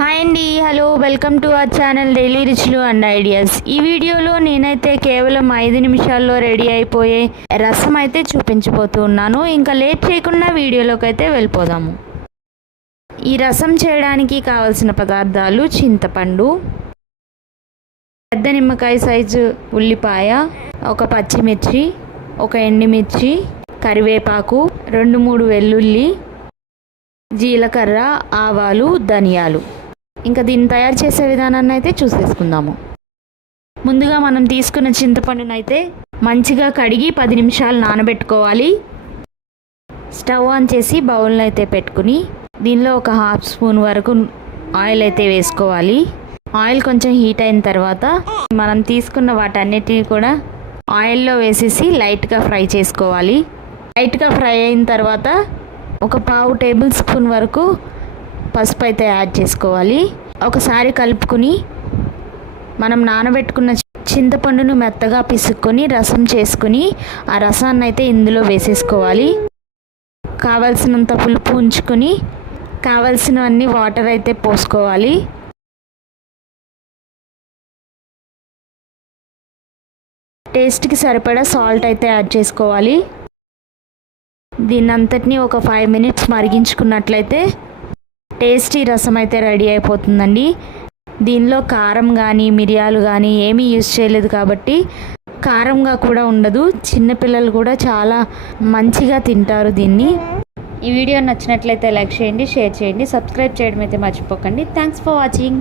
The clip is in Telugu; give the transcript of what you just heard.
హాయ్ అండి hello welcome to our channel daily రిచ్లు and ideas. ఈ వీడియోలో నేనైతే కేవలం ఐదు నిమిషాల్లో రెడీ అయిపోయే రసం అయితే చూపించబోతూ ఉన్నాను. ఇంకా లేట్ చేయకుండా వీడియోలోకి అయితే వెళ్ళిపోదాము. ఈ రసం చేయడానికి కావలసిన పదార్థాలు చింతపండు పెద్ద నిమ్మకాయ సైజు ఉల్లిపాయ ఒక పచ్చిమిర్చి ఒక ఎండుమిర్చి కరివేపాకు రెండు మూడు వెల్లుల్లి జీలకర్ర ఆవాలు ధనియాలు. ఇంకా దీన్ని తయారు చేసే విధానాన్ని అయితే చూసేసుకుందాము. ముందుగా మనం తీసుకున్న చింతపండును అయితే మంచిగా కడిగి పది నిమిషాలు నానబెట్టుకోవాలి. స్టవ్ ఆన్ చేసి బౌల్ని అయితే పెట్టుకుని దీనిలో ఒక హాఫ్ స్పూన్ వరకు ఆయిల్ అయితే వేసుకోవాలి. ఆయిల్ కొంచెం హీట్ అయిన తర్వాత మనం తీసుకున్న వాటన్నిటిని కూడా ఆయిల్లో వేసేసి లైట్గా ఫ్రై చేసుకోవాలి. లైట్గా ఫ్రై అయిన తర్వాత ఒక పావు టేబుల్ స్పూన్ వరకు పసుపు అయితే యాడ్ చేసుకోవాలి. ఒకసారి కలుపుకుని మనం నానబెట్టుకున్న చింతపండును మెత్తగా పిసుక్కొని రసం చేసుకుని ఆ రసాన్ని అయితే ఇందులో వేసేసుకోవాలి. కావలసినంత పులుపు ఉంచుకొని కావలసినవన్నీ వాటర్ అయితే పోసుకోవాలి. టేస్ట్కి సరిపడా సాల్ట్ అయితే యాడ్ చేసుకోవాలి. దీన్ని ఒక ఫైవ్ మినిట్స్ మరిగించుకున్నట్లయితే టేస్టీ రసం అయితే రెడీ అయిపోతుందండి. దీనిలో కారం కానీ మిరియాలు కానీ ఏమీ యూజ్ చేయలేదు కాబట్టి కారంగా కూడా ఉండదు. చిన్నపిల్లలు కూడా చాలా మంచిగా తింటారు దీన్ని. ఈ వీడియో నచ్చినట్లయితే లైక్ చేయండి షేర్ చేయండి సబ్స్క్రైబ్ చేయడం అయితే మర్చిపోకండి. Thanks for watching.